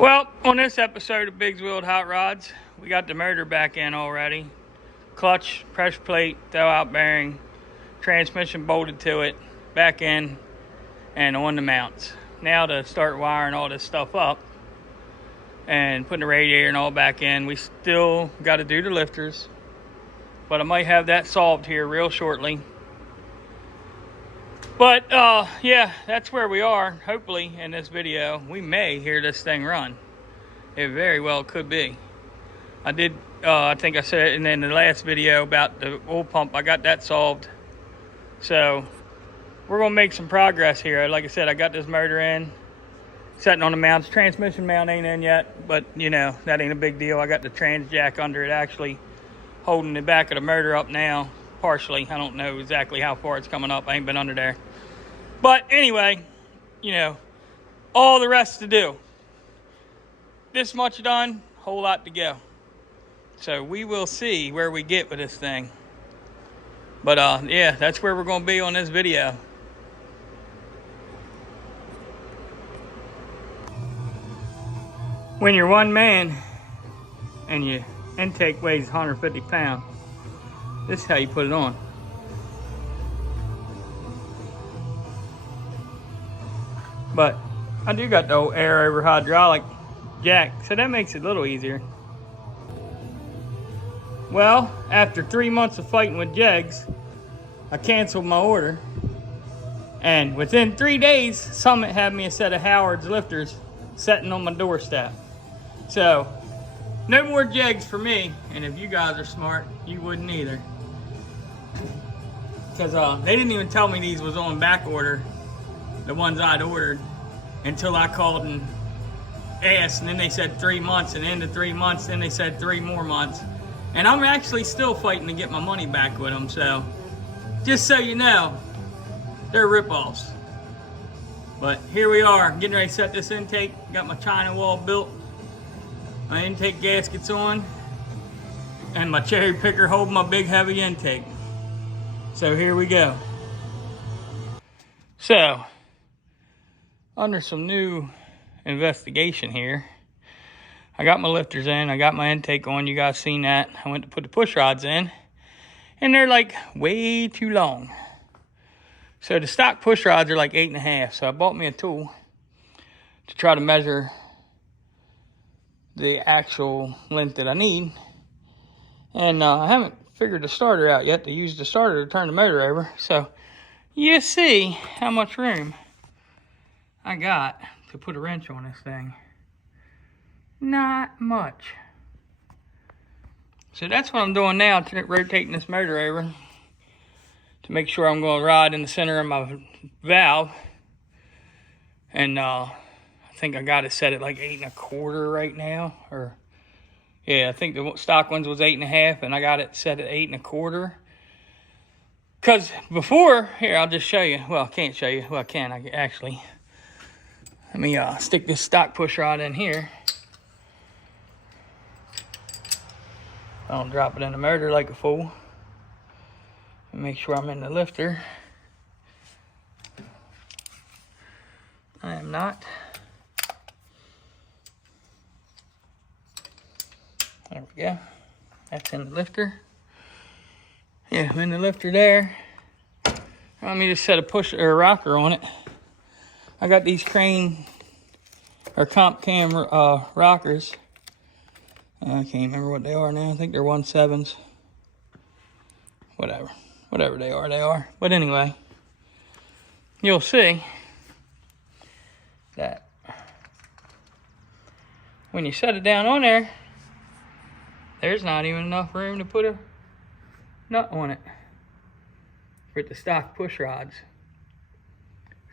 Well, on this episode of Big's Wheeled Hot Rods, we got the motor back in already. Clutch, pressure plate, throw-out bearing, transmission bolted to it, back in, and on the mounts. Now to start wiring all this stuff up and putting the radiator and all back in. We still got to do the lifters, but I might have that solved here real shortly. But yeah, that's where we are. Hopefully in this video we may hear this thing run. It very well could be. I think I said in the last video about the oil pump, I got that solved. So we're gonna make some progress here. Like I said, I got this motor in, setting on the mounts. Transmission mount ain't in yet, but you know, that ain't a big deal. I got the trans jack under it, actually holding the back of the motor up now, partially. I don't know exactly how far it's coming up. I ain't been under there. But anyway, you know, all the rest to do. This much done, whole lot to go. So we will see where we get with this thing. But yeah, that's where we're going to be on this video. When you're one man and your intake weighs 150 pounds, this is how you put it on. But I do got the old air over hydraulic jack, so that makes it a little easier. Well, after 3 months of fighting with Jegs, I canceled my order. And within 3 days, Summit had me a set of Howard's lifters sitting on my doorstep. So, no more Jegs for me. And if you guys are smart, you wouldn't either. Because they didn't even tell me these was on back order, the ones I'd ordered, until I called and asked, and then they said 3 months, and into 3 months, then they said 3 more months. And I'm actually still fighting to get my money back with them, so just so you know, they're ripoffs. But here we are, getting ready to set this intake. Got my China wall built, my intake gaskets on, and my cherry picker holding my big heavy intake. So here we go. So, under some new investigation here, I got my lifters in, I got my intake on, you guys seen that. I went to put the push rods in, and they're like way too long. So the stock push rods are like 8.5, so I bought me a tool to try to measure the actual length that I need. And I haven't figured the starter out yet to use the starter to turn the motor over. So you see how much room I got to put a wrench on this thing. Not much. So that's what I'm doing now, rotating this motor over to make sure I'm going to ride in the center of my valve. And I think I got it set at like 8 1/4 right now. Or yeah, I think the stock ones was 8.5, and I got it set at 8 1/4. Because before, here, I'll just show you. Well, I can't show you. Well, I can, actually. Let me stick this stock push rod in here. I don't drop it in the motor like a fool. And make sure I'm in the lifter. I am not. There we go. That's in the lifter. Yeah, I'm in the lifter there. Let me just set a push or a rocker on it. I got these crane or comp cam rockers. I can't remember what they are now. I think they're 1/7s. Whatever they are, they are. But anyway, you'll see that when you set it down on there, there's not even enough room to put a nut on it for the stock push rods.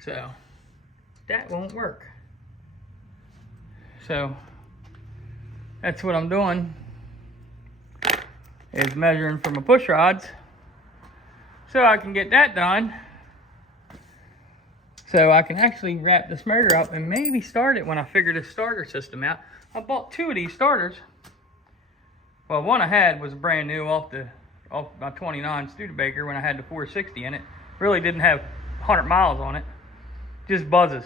So that won't work. So that's what I'm doing, is measuring for my push rods so I can get that done, so I can actually wrap this motor up and maybe start it when I figure this starter system out. I bought 2 of these starters. Well, one I had was brand new off my 29 Studebaker when I had the 460 in it. Really didn't have 100 miles on it. Just buzzes.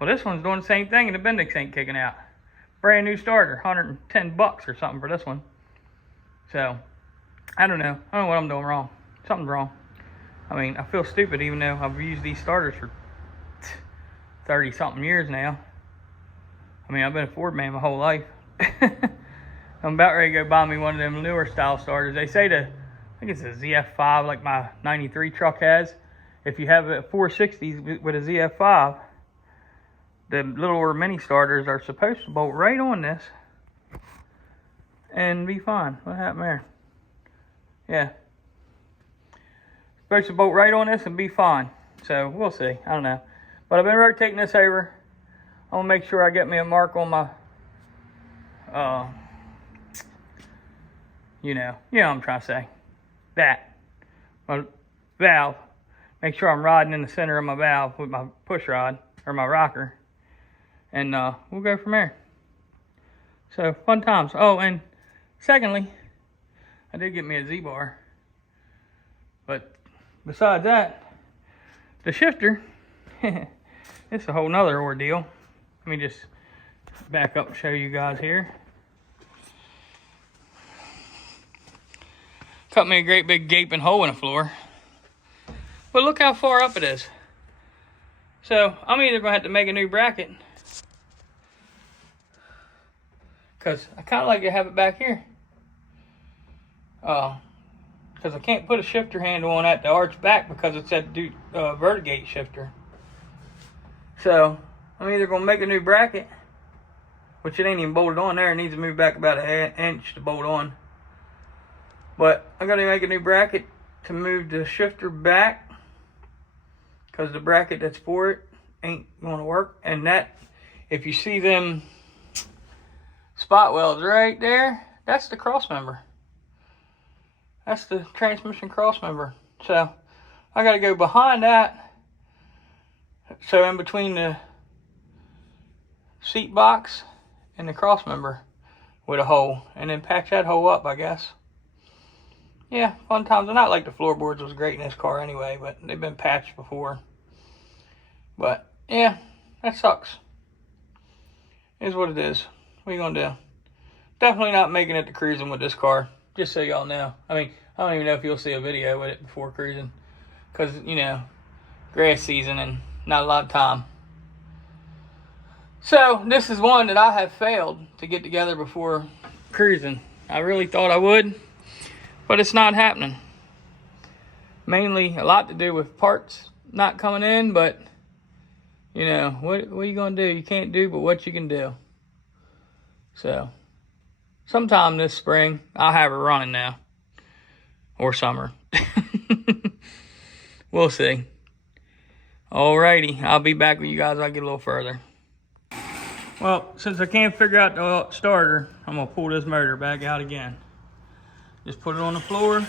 Well, this one's doing the same thing and the Bendix ain't kicking out. brand new starter, 110 bucks or something for this one. So, I don't know. I don't know what I'm doing wrong. Something's wrong. I mean, I feel stupid even though I've used these starters for 30 something years now. I mean, I've been a Ford man my whole life. I'm about ready to go buy me one of them newer style starters. They say I think it's a ZF5 like my 93 truck has. If you have a 460 with a ZF5, the little mini starters are supposed to bolt right on this and be fine. What happened there? Yeah. Supposed to bolt right on this and be fine. So we'll see. I don't know. But I've been rotating this over. I'm gonna make sure I get me a mark on my you know what I'm trying to say. That. My valve. Make sure I'm riding in the center of my valve with my push rod or my rocker. And we'll go from there. So fun times. Oh, and secondly, I did get me a Z-bar. But besides that, the shifter, it's a whole nother ordeal. Let me just back up and show you guys here. Cut me a great big gaping hole in the floor. But look how far up it is. So I'm either gonna have to make a new bracket, because I kind of like to have it back here. Because I can't put a shifter handle on that to arch back because it's that vertigate shifter. So I'm either going to make a new bracket, which it ain't even bolted on there. It needs to move back about an inch to bolt on. But I'm going to make a new bracket to move the shifter back, because the bracket that's for it ain't going to work. And that, if you see them spot welds right there, that's the cross member. That's the transmission cross member. So I got to go behind that, so in between the seat box and the cross member with a hole, and then patch that hole up, I guess. Yeah, fun times. And not like the floorboards was great in this car anyway, but they've been patched before. But yeah, that sucks. It is what it is. What are you gonna do? Definitely not making it to cruising with this car, just so y'all know. I mean, I don't even know if you'll see a video with it before cruising, because, you know, grass season and not a lot of time. So this is one that I have failed to get together before cruising. I really thought I would, but it's not happening. Mainly a lot to do with parts not coming in, but, you know, what are you gonna do? You can't do but what you can do. So sometime this spring I'll have her running now, or summer. We'll see. Alrighty, I'll be back with you guys as I get a little further. Well, since I can't figure out the starter, I'm gonna pull this motor back out again. Just put it on the floor,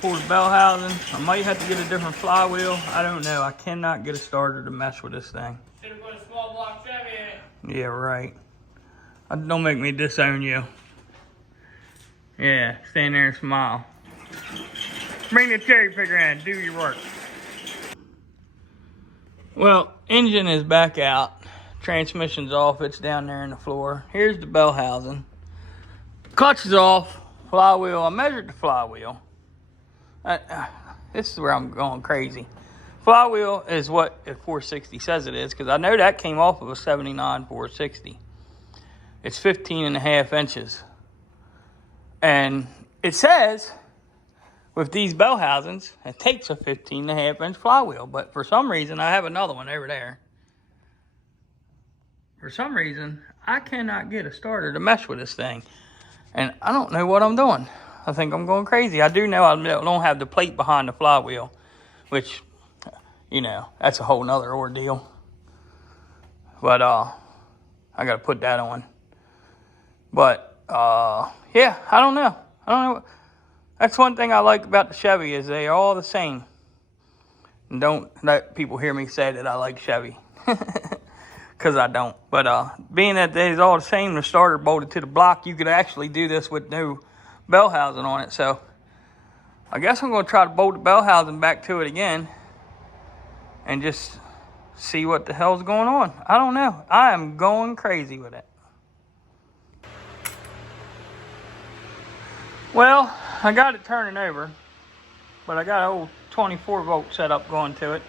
pull the bell housing. I might have to get a different flywheel. I don't know. I cannot get a starter to mess with this thing. Should have put a small block Chevy in it. Yeah, right. Don't make me disown you. Yeah, stand there and smile. Bring the cherry picker in, do your work. Well, engine is back out. Transmission's off, it's down there in the floor. Here's the bell housing. Clutch is off, flywheel, I measured the flywheel. This is where I'm going crazy. Flywheel is what a 460 says it is, because I know that came off of a 79 460. It's 15.5 inches. And it says, with these bell housings, it takes a 15.5 inch flywheel. But for some reason, I have another one over there. For some reason, I cannot get a starter to mesh with this thing. And I don't know what I'm doing. I think I'm going crazy. I do know I don't have the plate behind the flywheel, which, you know, that's a whole nother ordeal. But I got to put that on. But yeah, I don't know. That's one thing I like about the Chevy, is they are all the same. And don't let people hear me say that I like Chevy. Because I don't. But being that they're all the same, the starter bolted to the block, you could actually do this with no bell housing on it. So I guess I'm going to try to bolt the bell housing back to it again and just see what the hell's going on. I don't know. I am going crazy with it. Well, I got it turning over, but I got an old 24 volt setup going to it,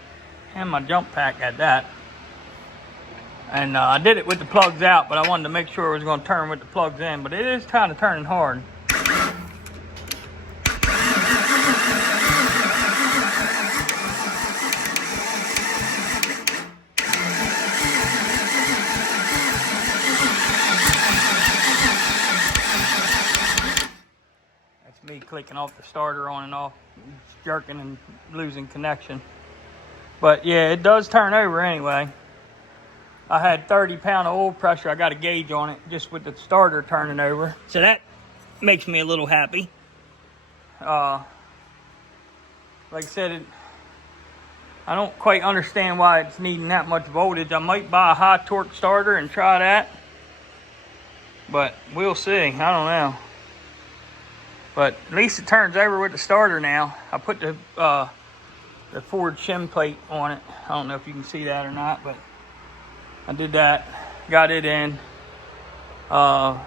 and my jump pack at that. And I did it with the plugs out, but I wanted to make sure it was going to turn with the plugs in, but it is kind of turning hard. That's me clicking off the starter on and off, jerking and losing connection. But yeah, it does turn over anyway. I had 30 pound of oil pressure. I got a gauge on it just with the starter turning over. So that makes me a little happy. Like I said, I don't quite understand why it's needing that much voltage. I might buy a high torque starter and try that. But we'll see. I don't know. But at least it turns over with the starter now. I put the Ford shim plate on it. I don't know if you can see that or not, but I did that, got it in. The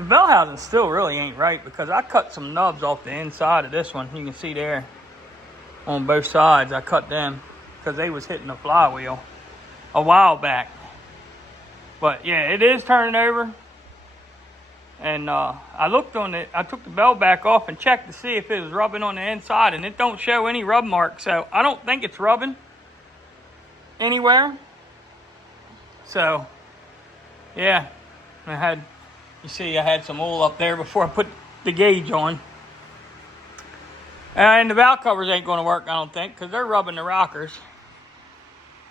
bell housing still really ain't right because I cut some nubs off the inside of this one. You can see there on both sides. I cut them because they was hitting the flywheel a while back. But yeah, it is turning over. And I looked on it. I took the bell back off and checked to see if it was rubbing on the inside, and it don't show any rub marks. So I don't think it's rubbing anywhere. So, yeah, I had some oil up there before I put the gauge on. And the valve covers ain't going to work, I don't think, because they're rubbing the rockers.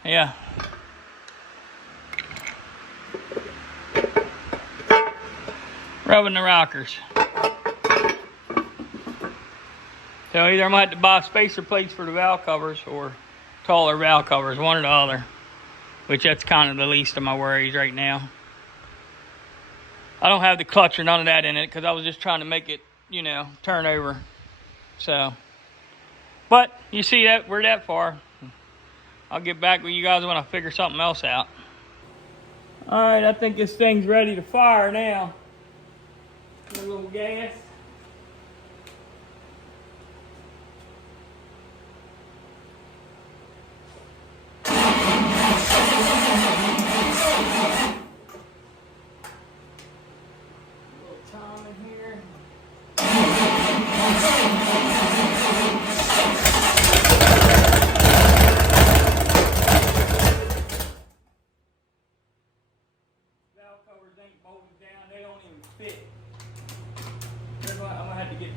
Yeah. Rubbing the rockers. So either I might have to buy spacer plates for the valve covers or taller valve covers, one or the other. Which that's kind of the least of my worries right now. I don't have the clutch or none of that in it because I was just trying to make it, you know, turn over. So, but you see that we're that far. I'll get back with you guys when I figure something else out. All right, I think this thing's ready to fire now. A little gas.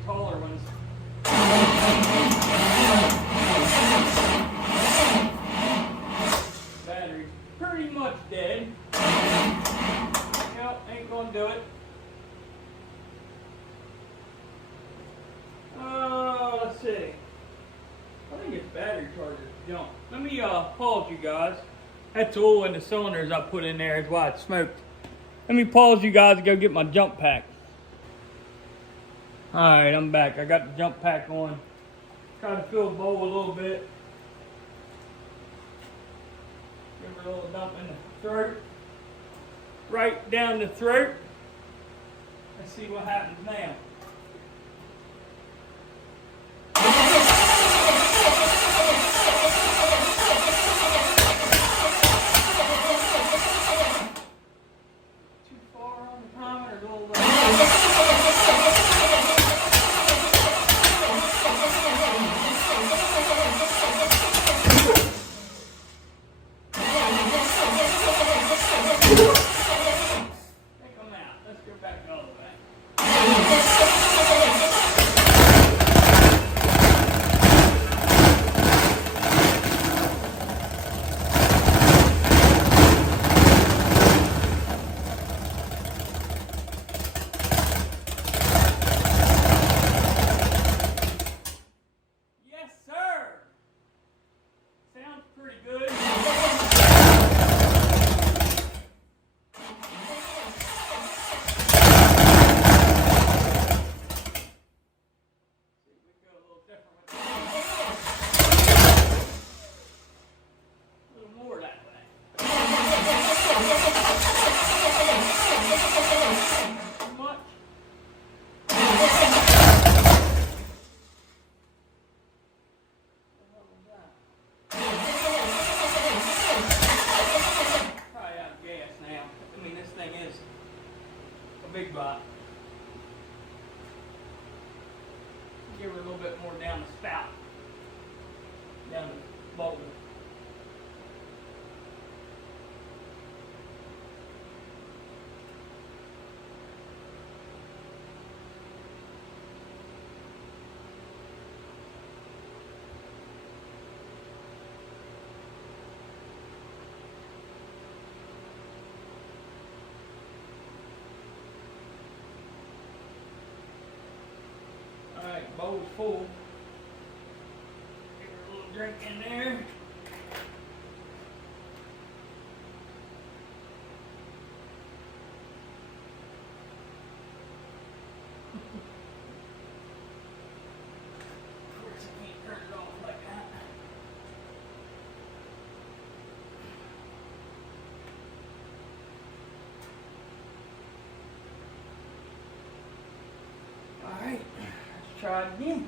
Taller ones. Battery's pretty much dead. Nope, ain't gonna do it. Let's see. I think it's battery charger junk. Let me pause you guys. That's oil in the cylinders I put in there is why it smoked. Let me pause you guys and go get my jump pack. Alright, I'm back. I got the jump pack on. Try to fill the bowl a little bit. Give her a little dump in the throat. Right down the throat. Let's see what happens now. Too far on the timer, a little big bot. Give her a little bit more down the spout, down the bowl. Alright, bowl's full. Give her a little drink in there. Of course, I can't turn it off like that. Alright. Try it again.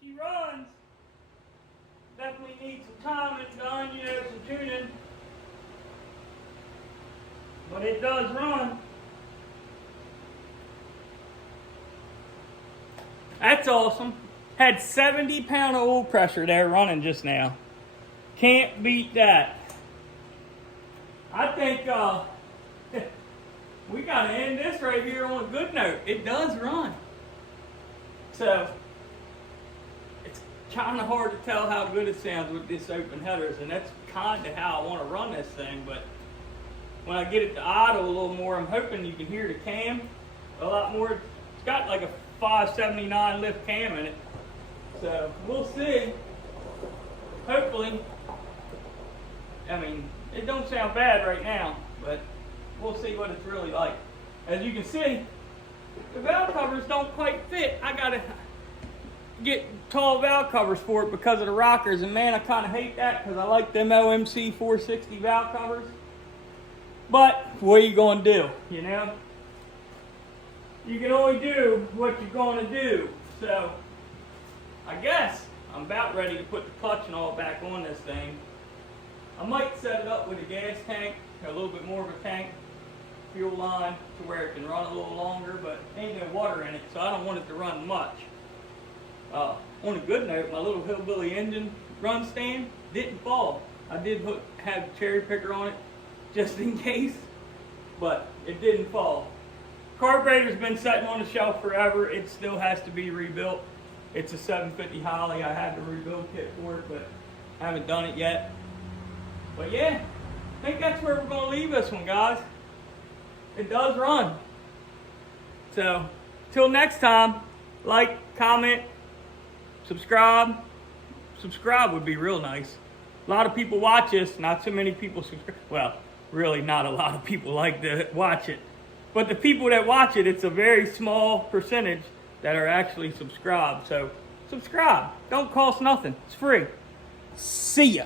She runs. Definitely needs some timing done, some tuning. But it does run. That's awesome. Had 70-pound oil pressure there running just now. Can't beat that. I think we gotta end this right here on a good note. It does run. So it's kind of hard to tell how good it sounds with this open headers, and that's kind of how I want to run this thing. But when I get it to idle a little more, I'm hoping you can hear the cam a lot more. It's got like a 579 lift cam in it, so we'll see. Hopefully, I mean, it don't sound bad right now, but we'll see what it's really like. As you can see, the valve covers don't quite fit. I gotta get tall valve covers for it because of the rockers, and man, I kind of hate that because I like them OMC 460 valve covers. But what are you gonna do? You can only do what you're gonna do. So I guess I'm about ready to put the clutch and all back on this thing. I might set it up with a gas tank, a little bit more of a tank, fuel line, to where it can run a little longer, but ain't no water in it, so I don't want it to run much. On a good note, my little hillbilly engine run stand didn't fall. I did have a cherry picker on it, just in case, but it didn't fall. Carburetor's been sitting on the shelf forever. It still has to be rebuilt. It's a 750 Holley. I had the rebuild kit for it, but I haven't done it yet. But yeah, I think that's where we're going to leave this one, guys. It does run. So, till next time, like, comment, subscribe. Subscribe would be real nice. A lot of people watch this, not so many people subscribe. Well, really not a lot of people like to watch it. But the people that watch it, it's a very small percentage that are actually subscribed. So, subscribe. Don't cost nothing. It's free. See ya.